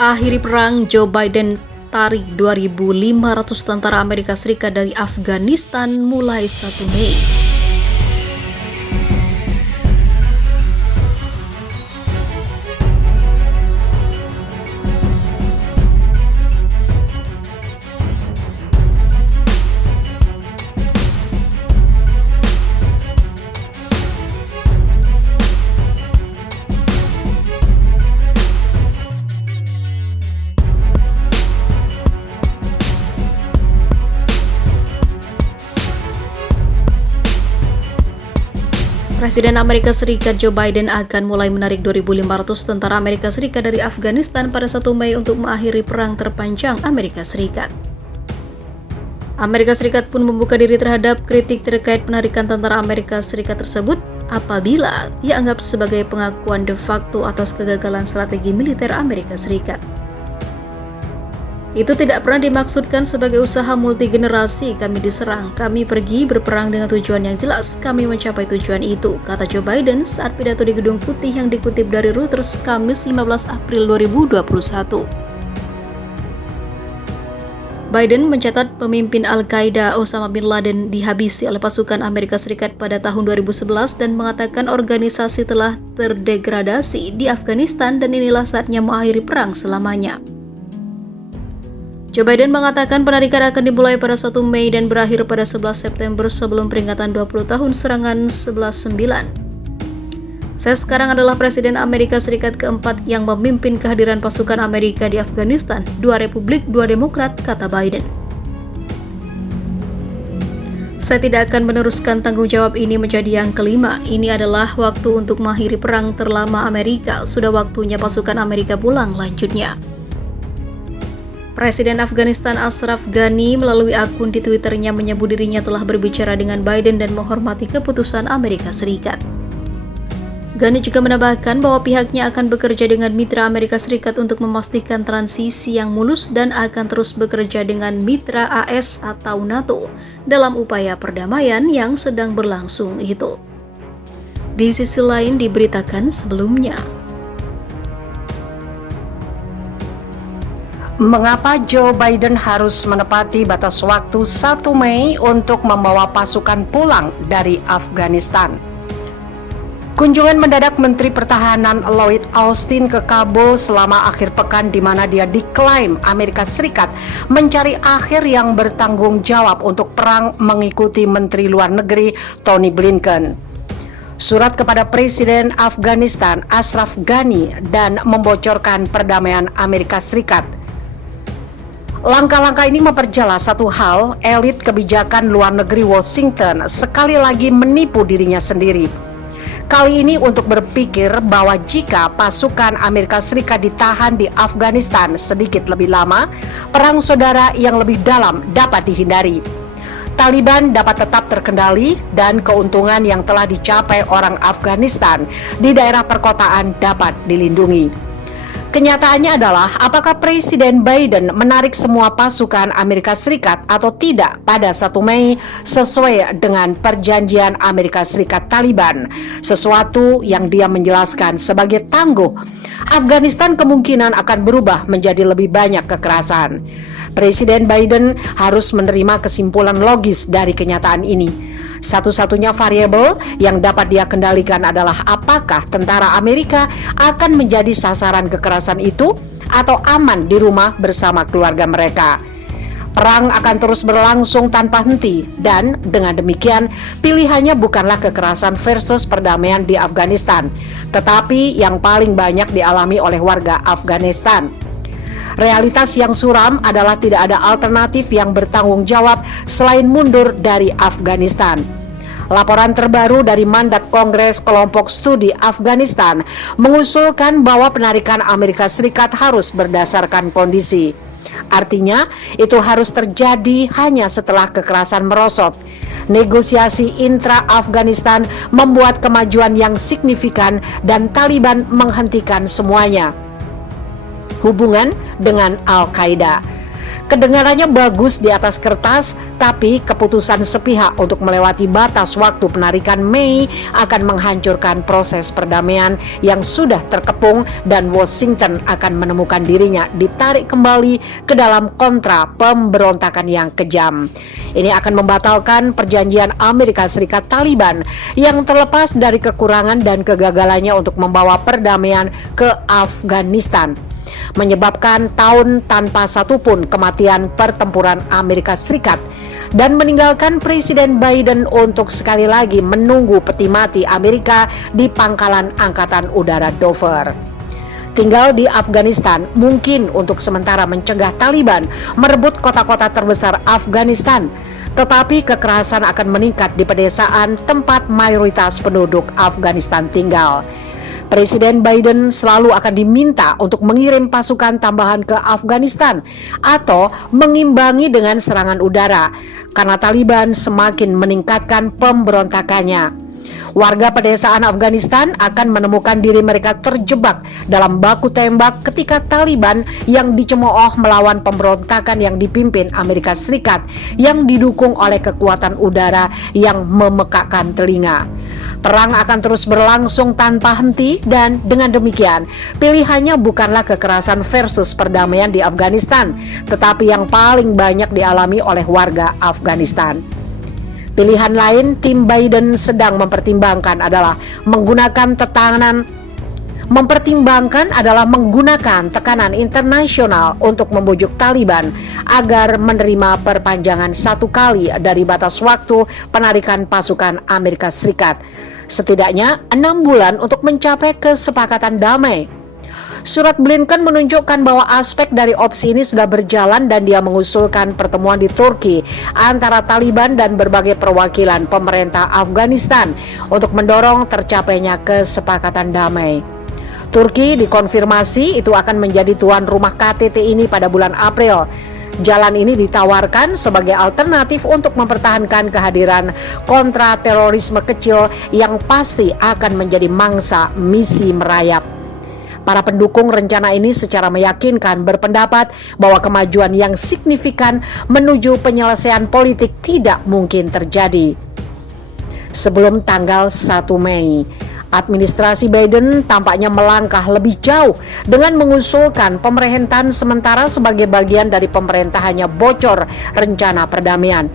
Akhiri perang, Joe Biden tarik 2.500 tentara Amerika Serikat dari Afghanistan mulai 1 Mei. Presiden Amerika Serikat Joe Biden akan mulai menarik 2.500 tentara Amerika Serikat dari Afghanistan pada 1 Mei untuk mengakhiri perang terpanjang Amerika Serikat. Amerika Serikat pun membuka diri terhadap kritik terkait penarikan tentara Amerika Serikat tersebut apabila dianggap sebagai pengakuan de facto atas kegagalan strategi militer Amerika Serikat. Itu tidak pernah dimaksudkan sebagai usaha multigenerasi. Kami diserang, kami pergi berperang dengan tujuan yang jelas, kami mencapai tujuan itu, kata Joe Biden saat pidato di Gedung Putih yang dikutip dari Reuters Kamis 15 April 2021. Biden mencatat pemimpin Al-Qaeda Osama bin Laden dihabisi oleh pasukan Amerika Serikat pada tahun 2011 dan mengatakan organisasi telah terdegradasi di Afghanistan dan inilah saatnya mengakhiri perang selamanya. Joe Biden mengatakan penarikan akan dimulai pada 1 Mei dan berakhir pada 11 September sebelum peringatan 20 tahun serangan 11/9. Saya sekarang adalah Presiden Amerika Serikat keempat yang memimpin kehadiran pasukan Amerika di Afghanistan, 2 Republik, 2 Demokrat, kata Biden. Saya tidak akan meneruskan tanggung jawab ini menjadi yang kelima. Ini adalah waktu untuk mengakhiri perang terlama Amerika. Sudah waktunya pasukan Amerika pulang, lanjutnya. Presiden Afghanistan Ashraf Ghani melalui akun di Twitternya menyebut dirinya telah berbicara dengan Biden dan menghormati keputusan Amerika Serikat. Ghani juga menambahkan bahwa pihaknya akan bekerja dengan mitra Amerika Serikat untuk memastikan transisi yang mulus dan akan terus bekerja dengan mitra AS atau NATO dalam upaya perdamaian yang sedang berlangsung itu. Di sisi lain diberitakan sebelumnya, mengapa Joe Biden harus menepati batas waktu 1 Mei untuk membawa pasukan pulang dari Afghanistan? Kunjungan mendadak Menteri Pertahanan Lloyd Austin ke Kabul selama akhir pekan di mana dia diklaim Amerika Serikat mencari akhir yang bertanggung jawab untuk perang mengikuti Menteri Luar Negeri Tony Blinken. Surat kepada Presiden Afghanistan Ashraf Ghani dan membocorkan perdamaian Amerika Serikat. Langkah-langkah ini memperjelas satu hal, elit kebijakan luar negeri Washington sekali lagi menipu dirinya sendiri. Kali ini untuk berpikir bahwa jika pasukan Amerika Serikat ditahan di Afghanistan sedikit lebih lama, perang saudara yang lebih dalam dapat dihindari. Taliban dapat tetap terkendali dan keuntungan yang telah dicapai orang Afghanistan di daerah perkotaan dapat dilindungi. Kenyataannya adalah apakah Presiden Biden menarik semua pasukan Amerika Serikat atau tidak pada 1 Mei sesuai dengan perjanjian Amerika Serikat Taliban, sesuatu yang dia menjelaskan sebagai tangguh. Afghanistan kemungkinan akan berubah menjadi lebih banyak kekerasan. Presiden Biden harus menerima kesimpulan logis dari kenyataan ini. Satu-satunya variabel yang dapat dia kendalikan adalah apakah tentara Amerika akan menjadi sasaran kekerasan itu atau aman di rumah bersama keluarga mereka. Perang akan terus berlangsung tanpa henti dan dengan demikian pilihannya bukanlah kekerasan versus perdamaian di Afghanistan, tetapi yang paling banyak dialami oleh warga Afghanistan. Realitas yang suram adalah tidak ada alternatif yang bertanggung jawab selain mundur dari Afghanistan. Laporan terbaru dari mandat Kongres Kelompok Studi Afghanistan mengusulkan bahwa penarikan Amerika Serikat harus berdasarkan kondisi. Artinya, itu harus terjadi hanya setelah kekerasan merosot. Negosiasi intra-Afghanistan membuat kemajuan yang signifikan dan Taliban menghentikan semuanya. Hubungan dengan Al-Qaeda. Kedengarannya bagus di atas kertas, tapi keputusan sepihak untuk melewati batas waktu penarikan Mei akan menghancurkan proses perdamaian yang sudah terkepung, dan Washington akan menemukan dirinya ditarik kembali ke dalam kontra pemberontakan yang kejam. Ini akan membatalkan perjanjian Amerika Serikat Taliban yang terlepas dari kekurangan dan kegagalannya untuk membawa perdamaian ke Afghanistan, menyebabkan tahun tanpa satupun kematian pertempuran Amerika Serikat, dan meninggalkan Presiden Biden untuk sekali lagi menunggu peti mati Amerika di pangkalan Angkatan Udara Dover. Tinggal di Afghanistan mungkin untuk sementara mencegah Taliban merebut kota-kota terbesar Afghanistan, tetapi kekerasan akan meningkat di pedesaan tempat mayoritas penduduk Afghanistan tinggal. Presiden Biden selalu akan diminta untuk mengirim pasukan tambahan ke Afghanistan atau mengimbangi dengan serangan udara karena Taliban semakin meningkatkan pemberontakannya. Warga pedesaan Afghanistan akan menemukan diri mereka terjebak dalam baku tembak ketika Taliban yang dicemooh melawan pemberontakan yang dipimpin Amerika Serikat yang didukung oleh kekuatan udara yang memekakkan telinga. Perang akan terus berlangsung tanpa henti, dan dengan demikian pilihannya bukanlah kekerasan versus perdamaian di Afghanistan, tetapi yang paling banyak dialami oleh warga Afghanistan. Pilihan lain tim Biden sedang mempertimbangkan adalah menggunakan tekanan internasional untuk membujuk Taliban agar menerima perpanjangan 1 kali dari batas waktu penarikan pasukan Amerika Serikat, setidaknya 6 bulan untuk mencapai kesepakatan damai. Surat Blinken menunjukkan bahwa aspek dari opsi ini sudah berjalan, dan dia mengusulkan pertemuan di Turki antara Taliban dan berbagai perwakilan pemerintah Afghanistan untuk mendorong tercapainya kesepakatan damai. Turki dikonfirmasi itu akan menjadi tuan rumah KTT ini pada bulan April. Jalan ini ditawarkan sebagai alternatif untuk mempertahankan kehadiran kontraterorisme kecil yang pasti akan menjadi mangsa misi merayap. Para pendukung rencana ini secara meyakinkan berpendapat bahwa kemajuan yang signifikan menuju penyelesaian politik tidak mungkin terjadi sebelum tanggal 1 Mei. Administrasi Biden tampaknya melangkah lebih jauh dengan mengusulkan pemerintahan sementara sebagai bagian dari pemerintahannya bocor rencana perdamaian.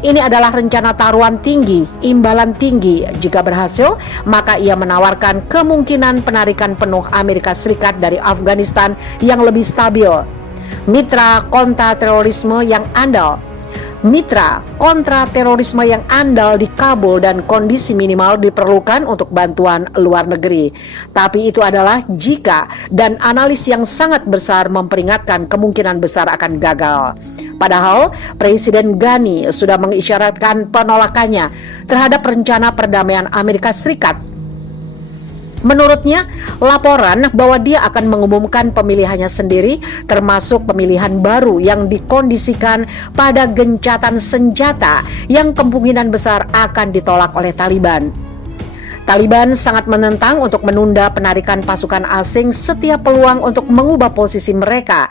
Ini adalah rencana taruhan tinggi, imbalan tinggi. Jika berhasil, maka ia menawarkan kemungkinan penarikan penuh Amerika Serikat dari Afghanistan yang lebih stabil. Mitra kontraterorisme yang andal di Kabul, dan kondisi minimal diperlukan untuk bantuan luar negeri. Tapi itu adalah jika, dan analis yang sangat besar memperingatkan kemungkinan besar akan gagal. Padahal Presiden Ghani sudah mengisyaratkan penolakannya terhadap rencana perdamaian Amerika Serikat. Menurutnya, laporan bahwa dia akan mengumumkan pemilihannya sendiri, termasuk pemilihan baru yang dikondisikan pada gencatan senjata yang kemungkinan besar akan ditolak oleh Taliban. Taliban sangat menentang untuk menunda penarikan pasukan asing setiap peluang untuk mengubah posisi mereka